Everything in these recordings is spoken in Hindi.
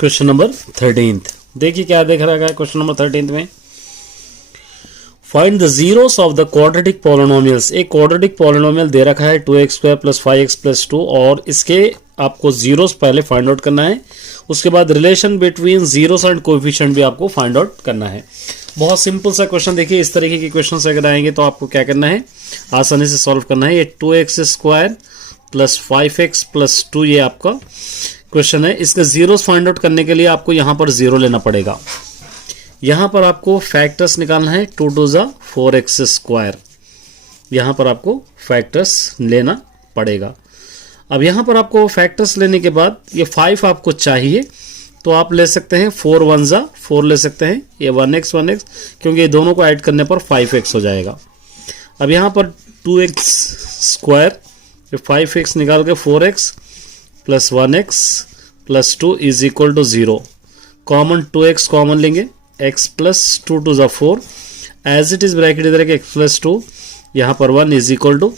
क्वेश्चन नंबर 13th देखिए क्या देख रहा है क्वेश्चन नंबर 13th में। Find the zeros of the quadratic polynomials. एक क्वाड्रेटिक पॉलिनोमियल दे रखा है 2x² + 5x + 2 और इसके आपको जीरोस पहले फाइंड आउट करना है। उसके बाद relation between zeros and coefficient भी आपको फाइंड आउट करना है। बहुत सिंपल सा क्वेश्चन। देखिए इस तरीके के क्वेश्चन अगर आएंगे तो आपको क्या करना है, आसानी से सॉल्व करना है। ये 2x² + 5x + 2 ये आपका क्वेश्चन है। इसके जीरोस फाइंड आउट करने के लिए आपको यहां पर जीरो लेना पड़ेगा। यहां पर आपको फैक्टर्स निकालना है 2 × 4x²। यहां पर आपको फैक्टर्स लेना पड़ेगा। अब यहां पर आपको फैक्टर्स लेने के बाद ये 5 आपको चाहिए तो आप ले सकते हैं 4 × 1 = 4 ले सकते हैं। ये 1x क्योंकि ये दोनों को ऐड करने पर 5x हो जाएगा। अब यहां पर 2x², 5x निकाल के 4x + 1x + 2 = 0। Common 2x common लेंगे, x + 2 × 4 as it is bracket इधर के x + 2 यहाँ पर 1 =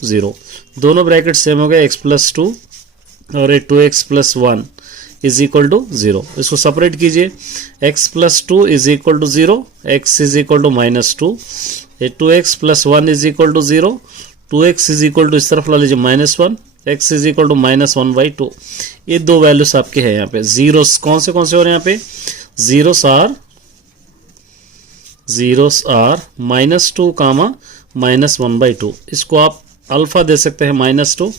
0। दोनों ब्रैकेट सेम हो गए, x + 2 और ये 2x + 1 = 0। इसको सेपरेट कीजिए, x + 2 = 0, x -2, ये 2x + 1 = 0, 2x इस तरफ ला लीजिए -1, x -1/2। ये दो वैल्यूज आपके हैं यहाँ पे। जीरोस कौन से हो रहे हैं यहाँ पे? Zeros are -2, -1/2। इसको आप अल्फा दे सकते हैं -2,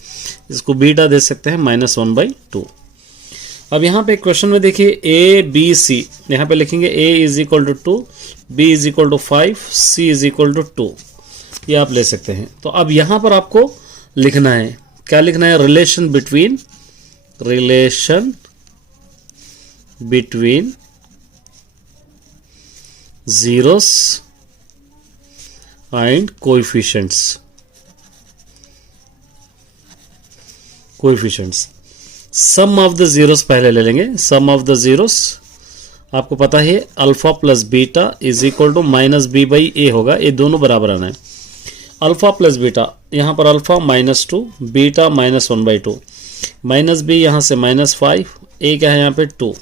इसको बीटा दे सकते हैं -1/2। अब यहाँ पे क्वेश्चन में देखिए a b c, यहाँ पे लिखेंगे a = 2, b = 5, c = 2। ये आप ले सकते हैं। तो अब यहाँ पर आपको लिखना है, क्या लिखना है? Relation between zeros and coefficients. Sum of the zeros पहले ले लेंगे। सम ऑफ द जीरोस आपको पता है अल्फा + बीटा = -b/a होगा। ये दोनों बराबर आना है। अल्फा + बीटा, यहाँ पर अल्फा -2, बीटा -1/2, -b यहाँ से -5, a क्या है यहाँ पे 2,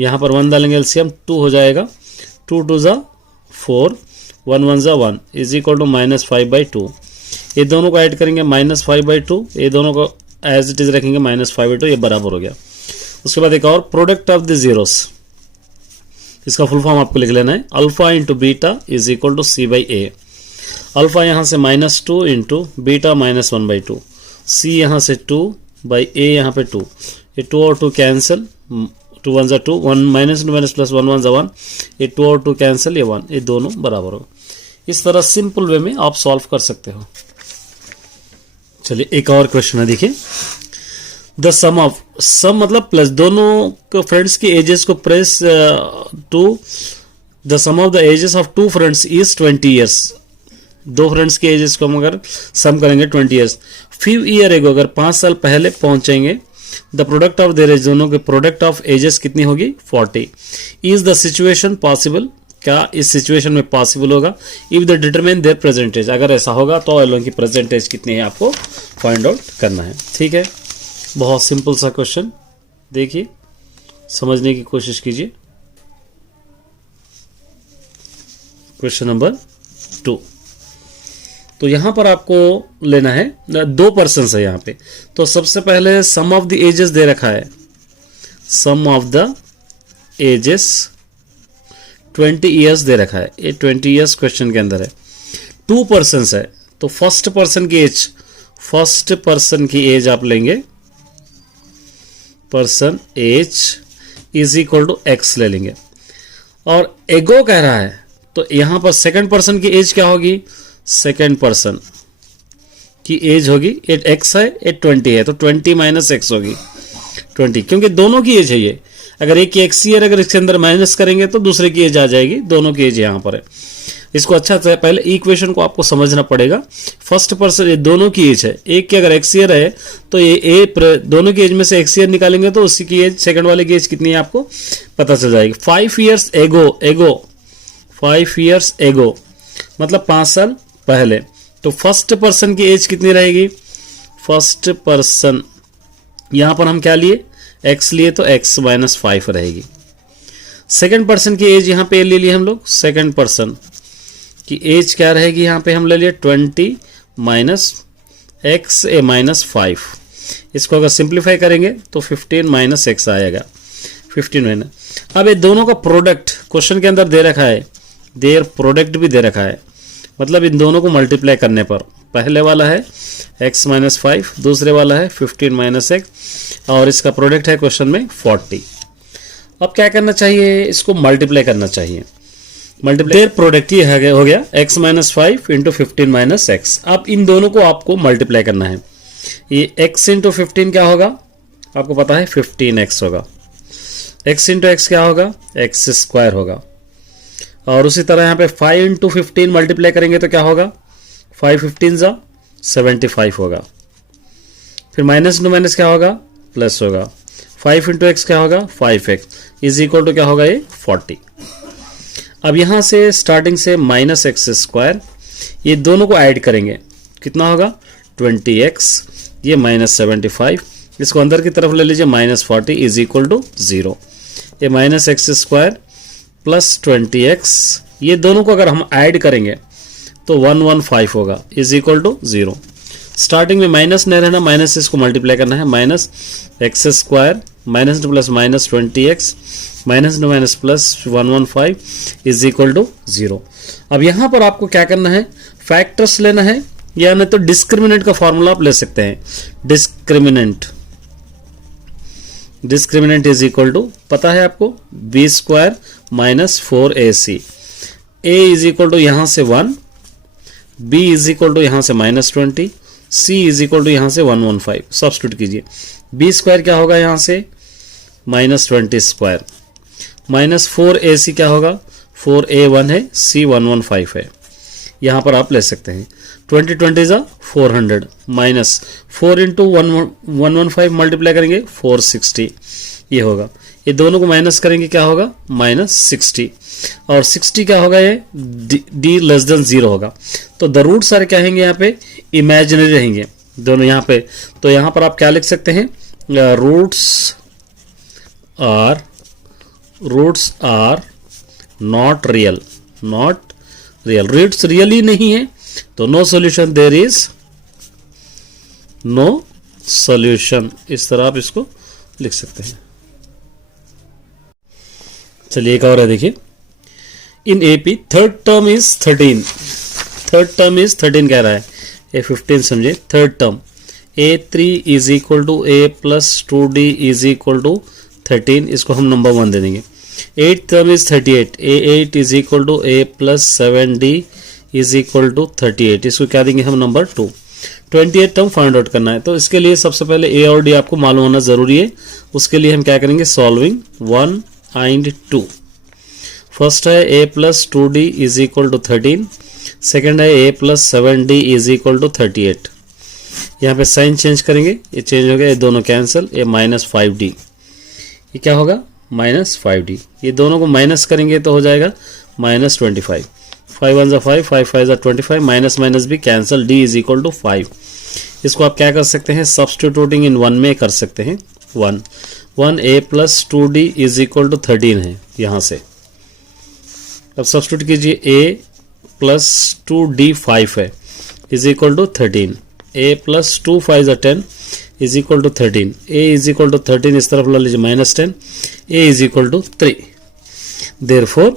यहाँ पर 1 डालेंगे एलसीएम 2 हो जाएगा। 2 × 4, 1 × 1 = -5/2। ये दोनों को ऐड करेंगे -5/2, ये दोनों को एज इट इज रखेंगे -5/2, ये बराबर हो गया। उसके बाद एक और प्रोडक्ट ऑफ द जीरोस, इसका फुल फॉर्म आपको लिख लेना है। Alpha × beta = c/a। अल्फा यहाँ से -2 × बीटा -1/2, c यहाँ से 2/a यहाँ पे 2, ये 2 और 2 कैंसिल, 2 × 1 = 2, 1 -2 + +1 × 1, ये 2 और 2 कैंसिल, ये 1, ये दोनों बराबर हो। इस तरह सिंपल वे में आप सॉल्व कर सकते हो। चलिए एक और क्वेश्चन है, देखिए द सम मतलब प्लस, दोनों को फ्रेंड्स की एजेस को press to the sum of the ages of 2 friends is 20 years. 2 friends के एजेस को हम अगर सम करेंगे 20 ईयर्स, फ्यू ईयर एगो, अगर 5 साल पहले पहुंचेंगे, the product of their age, दोनों के प्रोडक्ट ऑफ एजेस कितनी होगी? 40। Is the situation possible? क्या इस सिचुएशन में पॉसिबल होगा? If the determine their present age, अगर ऐसा होगा तो लोगों की प्रेजेंटेज कितनी है आपको फाइंड आउट करना है। ठीक है, बहुत सिंपल सा क्वेश्चन, देखिए समझने की कोशिश कीजिए। क्वेश्चन नंबर 2, तो यहां पर आपको लेना है 2 पर्सन है यहां पे। तो सबसे पहले सम ऑफ द एजेस दे रखा है, some of the ages 20 years दे रखा है। ये 20 ईयर्स क्वेश्चन के अंदर है। 2 पर्सन है तो फर्स्ट पर्सन की एज आप लेंगे, पर्सन एज = x ले लेंगे। और एगो कह रहा है तो यहां पर सेकंड पर्सन की एज क्या होगी? सेकंड पर्सन की एज होगी, ये x है, ये 20 है, तो 20 - x होगी 20, क्योंकि दोनों की एज है ये। अगर एक की x ईयर अगर इसके अंदर माइनस करेंगे तो दूसरे की एज आ जाएगी, दोनों की एज यहाँ पर है। इसको अच्छा से पहले इक्वेशन को आपको समझना पड़ेगा। फर्स्ट पर्सन, ये दोनों की एज है, एक की अगर x ईयर है तो ये दोनों की एज में से x ईयर निकालेंगे तो उसी की एज, सेकंड वाले की एज कितनी है आपको पता चल जाएगी। 5 ईयर्स एगो मतलब 5 साल पहले, तो फर्स्ट पर्सन की एज कितनी रहेगी? फर्स्ट पर्सन यहाँ पर हम क्या लिए? x लिए तो x माइनस 5 रहेगी। सेकेंड पर्सन की एज यहाँ पे ले लिए हम लोग, सेकेंड पर्सन की एज क्या रहेगी यहाँ पे हम ले लिए 20 माइनस एक्स ए माइनस 5। इसको अगर सिंप्लीफाई करेंगे तो 15 माइनस एक्स आएगा, 15 माइनस। अब ये दोनों का प्रोडक्ट क्वेश्चन के अंदर दे रखा है, देयर प्रोडक्ट भी दे रखा है, मतलब इन दोनों को मल्टीप्लाई करने पर पहले वाला है x माइनस 5, दूसरे वाला है 15 माइनस एक्स, और इसका प्रोडक्ट है क्वेश्चन में 40। अब क्या करना चाहिए, इसको मल्टीप्लाई करना चाहिए। मल्टीप्लाई देयर प्रोडक्ट ये हो गया x minus 5 into 15 minus x. अब इन दोनों को आपको मल्टीप्लाई करना है। ये x इंटू 15 क्या होगा, आपको पता है 15x होगा, x इंटू एक्स क्या होगा, एक्स स्क्वायर होगा। और उसी तरह यहाँ पे 5 इंटू 15 मल्टीप्लाई करेंगे तो क्या होगा, 5 15 जा 75 होगा। फिर माइनस इंटू माइनस क्या होगा, प्लस होगा। 5 इंटू एक्स क्या होगा, 5x इज इक्वल टू क्या होगा, ये 40। अब यहाँ से स्टार्टिंग से माइनस एक्स स्क्वायर, ये दोनों को ऐड करेंगे कितना होगा 20x, ये माइनस 75, इसको अंदर की तरफ ले लीजिए माइनस 40 इज इक्वल टू 0। ये minus x square plus 20x, ये दोनों को अगर हम ऐड करेंगे तो 115 होगा इज इक्वल टू 0। स्टार्टिंग में माइनस नहीं रहना, माइनस से इसको मल्टीप्लाई करना है, minus x square minus two plus minus 20x minus two minus plus 115 is equal to 0। अब यहाँ पर आपको क्या करना है, फैक्टर्स लेना है, या नहीं तो डिस्क्रिमिनेंट का फॉर्मूला आप ले सकते हैं। डिस्क्रिमिनेंट इज इक्वल टू पता है आपको b square minus 4ac, a is equal to यहाँ से 1, b इज इक्वल टू यहाँ से minus 20, c is equal to यहाँ से 115। सब्स्टिट्यूट कीजिए, b स्क्वायर क्या होगा यहाँ से माइनस 20 स्क्वायर, माइनस 4ac क्या होगा, 4a1 है, c 115 है, यहाँ पर आप ले सकते हैं। 20 जा 400 माइनस 4 इंटू 115 मल्टीप्लाई करेंगे 460 ये होगा। ये दोनों को माइनस करेंगे क्या होगा, माइनस 60, और 60 क्या होगा, ये d लेस देन 0 होगा। तो द रूट सारे क्या रहेंगे यहाँ पे, इमेजिनरी रहेंगे दोनों यहाँ पे। तो यहाँ पर आप क्या लिख सकते हैं, roots are not real, roots real ही नहीं है तो no solution, there is no solution. इस तरह आप इसको लिख सकते हैं। चलिए एक और है, देखिए in AP third term is 13, third term is 13 कह रहा है, ए 15 समझे। Third term a3 is equal to a plus 2d is equal to 13, इसको हम नंबर 1 दे देंगे। 8th term is 38, a8 is equal to a plus 7d is equal to 38, इसको क्या देंगे हम नंबर 2। 28 टर्म फाइंड आउट करना है, तो इसके लिए सबसे पहले a और d आपको मालूम होना जरूरी है। उसके लिए हम क्या करेंगे, सॉल्विंग 1 एंड 2। फर्स्ट है a plus 2d is equal to 13, second है a plus 7d is equal to 38। यहाँ पे साइन चेंज करेंगे, ये चेंज हो गया, ये दोनों कैंसिल, ये माइनस 5d, ये क्या होगा माइनस 5d, ये दोनों को माइनस करेंगे तो हो जाएगा माइनस 25। 5 1 5, 5 5 25, माइनस माइनस भी cancel, d is equal to 5। इसको आप क्या कर सकते हैं, सब्स्टिट्यूटिंग इन 1 में कर सकते हैं। 1 a plus 2d is equal to 13 है यहाँ से। अब सब्स्टिट्यूट कीजिए, a प्लस 2d 5 है is equal to 13, a plus 2 5 10 is equal to 13, a is equal to 13 इस तरफ ला लीजिए minus 10, a is equal to 3, therefore a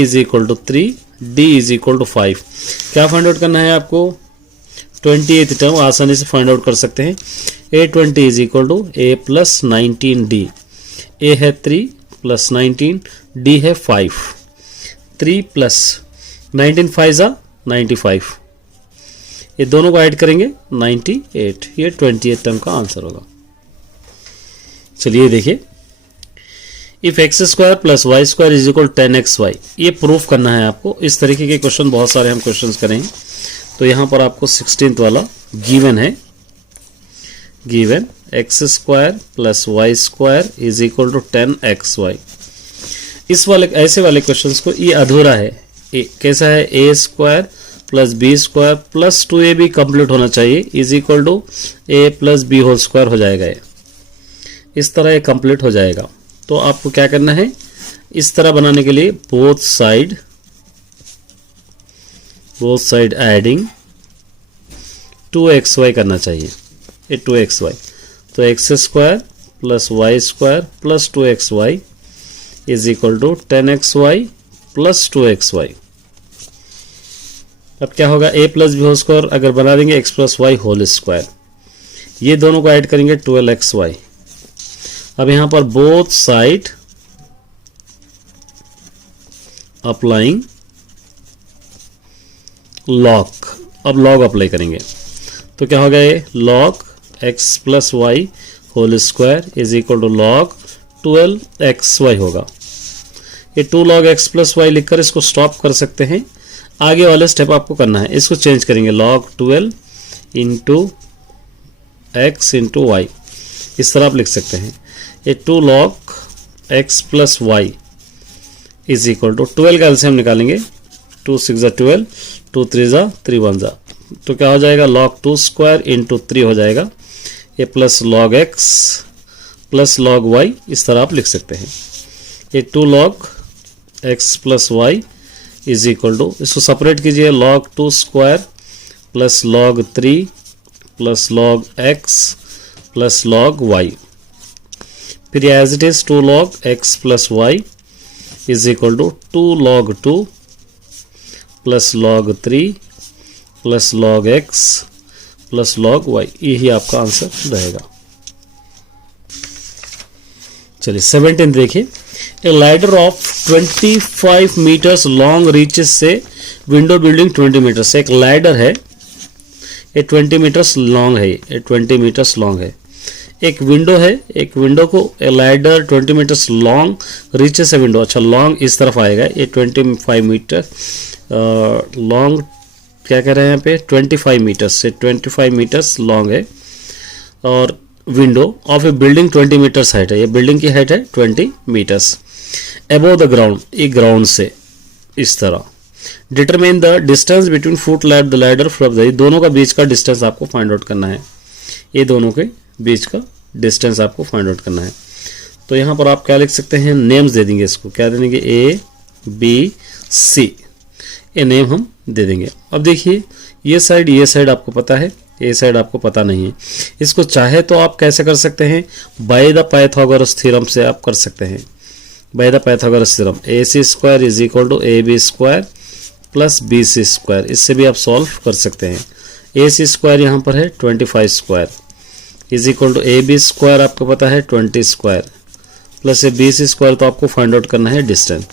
is equal to 3, d is equal to 5। क्या फाइंड आउट करना है आपको, 28th टर्म आसानी से फाइंड आउट कर सकते हैं। a20 is equal to a plus 19d, a है 3 प्लस 19, d है 5, 3 प्लस 19 5 जा 95, ये दोनों को ऐड करेंगे 98, ये 28th टर्म का आंसर होगा। चलिए देखिए, if x square plus y square is equal 10xy, ये प्रूफ करना है आपको। इस तरीके के क्वेश्चन बहुत सारे हम क्वेश्चंस करेंगे। तो यहाँ पर आपको 16th वाला गिवन है, given x square plus y square is equal to 10xy। इस वाले ऐसे वाले क्वेश्चंस को, ये अधूरा है, कैसा है, A square plus B square plus 2ab complete होना चाहिए is equal to A plus B whole square हो जाएगा। इस तरह ये कंप्लीट हो जाएगा। तो आपको क्या करना है, इस तरह बनाने के लिए बोथ साइड एडिंग 2xy करना चाहिए। ये 2xy, तो x square plus y square plus 2xy is equal to 10xy plus 2xy। अब क्या होगा, a plus B whole square अगर बना देंगे x plus y whole square, ये दोनों को ऐड करेंगे 12xy। अब यहां पर बोथ साइड अप्लाइंग लॉग, अब लॉग अप्लाई करेंगे तो क्या होगा, ये log x plus y whole square is equal to log 12xy होगा। ये 2 log x प्लस वाई लिखकर इसको स्टॉप कर सकते हैं। आगे वाले स्टेप आपको करना है, इसको चेंज करेंगे log 12 into x into y, इस तरह आप लिख सकते हैं। ये 2 log x plus y is equal to 12 का एलसीएम निकालेंगे, 2 6 जा 12, 2 3 जा 3 1 जा, तो क्या हो जाएगा log 2 स्क्वायर इंटू 3 हो जाएगा। ये plus log x plus log y, इस तरह आप लिख सकते हैं। ये 2 log x plus y is equal to, इसको सेपरेट कीजिए, log 2 square plus log 3 plus log x plus log y, फिर as it is 2 log x plus y is equal to 2 log 2 plus log 3 plus log x plus log y, यही आपका आंसर रहेगा। चलिए 17 देखिए, a ladder of 25 metres long reaches से विंडो बिल्डिंग 20 मीटर से, एक लैडर है, ये 20 मीटर्स लॉन्ग है, ये 20 मीटर्स लॉन्ग है। एक विंडो है, एक विंडो को a ladder 20 metres long reaches है विंडो, अच्छा लॉन्ग इस तरफ आएगा, ये 25 मीटर लॉन्ग, क्या कह रहे हैं यहाँ पे 25 मीटर्स से 25 मीटर्स लॉन्ग है, और window of a building 20 metres height है, ये बिल्डिंग की हाइट है 20 मीटर्स अबव द ग्राउंड, ये ग्राउंड से इस तरह। Determine the distance between foot lad the ladder from the, दोनों का बीच का डिस्टेंस आपको फाइंड आउट करना है, ये दोनों के बीच का डिस्टेंस आपको फाइंड आउट करना है। तो यहाँ पर आप क्या लिख सकते हैं, नेम्स दे देंगे, इसको क्या दे देंगे, ए बी सी, ये नेम हम दे देंगे। अब देखिए ये साइड आपको पता है, ये साइड आपको पता नहीं है, इसको चाहे तो आप कैसे कर सकते हैं, बाय द पाइथागोरस थ्योरम से आप कर सकते हैं। By the Pythagoras theorem A C square is equal to A B square plus B C square, इससे भी आप सॉल्व कर सकते हैं। ए सी स्क्वायर यहाँ पर है 25 square is equal to A B square आपको पता है 20 square plus A B C square, तो आपको फाइंड आउट करना है distance.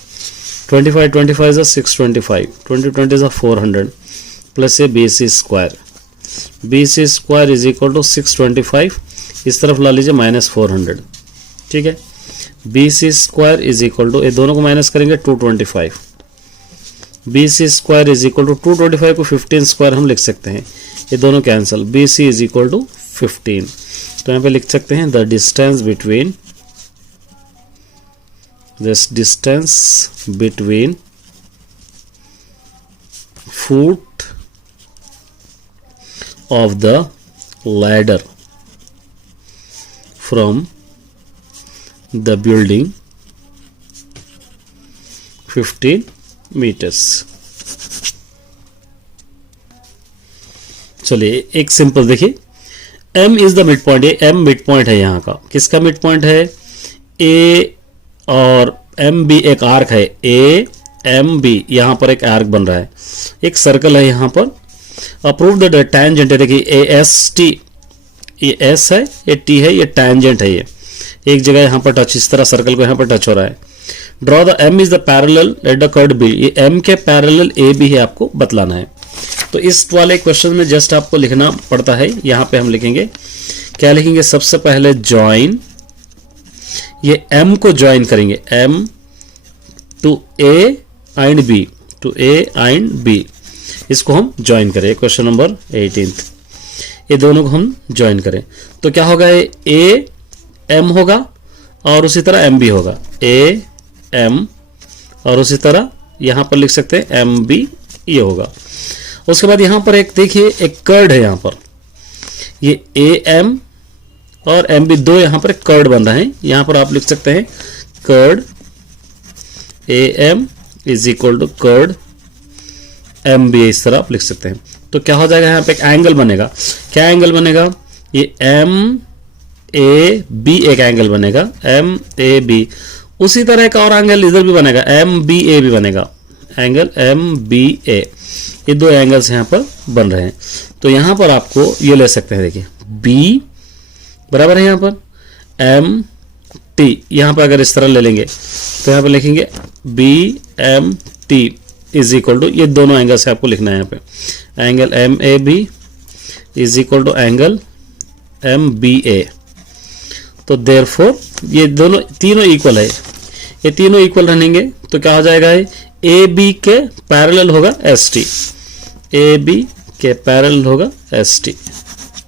25 is 625, 20 is 400 plus A B C square, B C square is equal to 625, इस तरफ ला लीजिए -400, ठीक है। B C square is equal to, ये दोनों को माइनस करेंगे 225, B C square is equal to 225 को 15 स्क्वायर हम लिख सकते हैं, ये दोनों cancel, B C is equal to 15, तो यहाँ पे लिख सकते हैं the distance between, this distance between foot of the ladder from the building 15 meters। चलिए एक सिंपल देखिए, m is the mid point, ये m मिड पॉइंट है, यहाँ का किसका मिड पॉइंट है, a और एम बी एक आर्क है, ए एम बी, यहाँ पर एक आर्क बन रहा है, एक सर्कल है यहाँ पर। अप्रूव द टैंजेंट है, देखिए ए एस टी, ये एस है, ये टी है, ये टैंजेंट है, ये एक जगह यहाँ पर टच, इस तरह सर्कल को यहाँ पर टच हो रहा है। Draw the M is the parallel at the chord B, ये एम के पैरेलल ए बी है, आपको बतलाना है। तो इस वाले क्वेश्चन में जस्ट आपको लिखना पड़ता है, यहाँ पे हम लिखेंगे, क्या लिखेंगे, सबसे पहले ज्वाइन, ये m को ज्वाइन करेंगे, m to a and b, to a and b, इसको हम ज्वाइन करें, क्वेश्चन नंबर 18, ये दोनों को हम ज्वाइन करें तो क्या होगा, ये a m होगा और उसी तरह m b होगा, a m और उसी तरह यहाँ पर लिख सकते हैं m b, ये होगा। उसके बाद यहाँ पर एक देखिए, एक कर्ड है यहाँ पर, ये a m और एम बी, दो यहाँ पर कर्ड बन रहे हैं। यहाँ पर आप लिख सकते हैं chord A M is equal to chord M B, इस तरह आप लिख सकते हैं। तो क्या हो जाएगा, यहाँ पे एक एंगल बनेगा। क्या एंगल बनेगा, ये एम ए बी एक एंगल बनेगा, एम ए बी। उसी तरह का और एंगल इधर भी बनेगा, एम बी ए भी बनेगा, एंगल एम बी ए। ये दो एंगल्स यहाँ पर बन रहे हैं। तो यहाँ पर आपको ये ले सकते हैं, देखिए बी बराबर है यहाँ पर एम टी। यहाँ पर अगर इस तरह ले लेंगे तो यहाँ पर लिखेंगे B M T is equal to, ये दोनों एंगल से आपको लिखना है यहाँ पे, angle M A B is equal to angle M B A. तो देयरफॉर ये दोनों तीनों इक्वल है, ये तीनों इक्वल रहेंगे तो क्या हो जाएगा, ए बी के पैरेलल होगा एस टी, ए बी के पैरेलल होगा एस टी।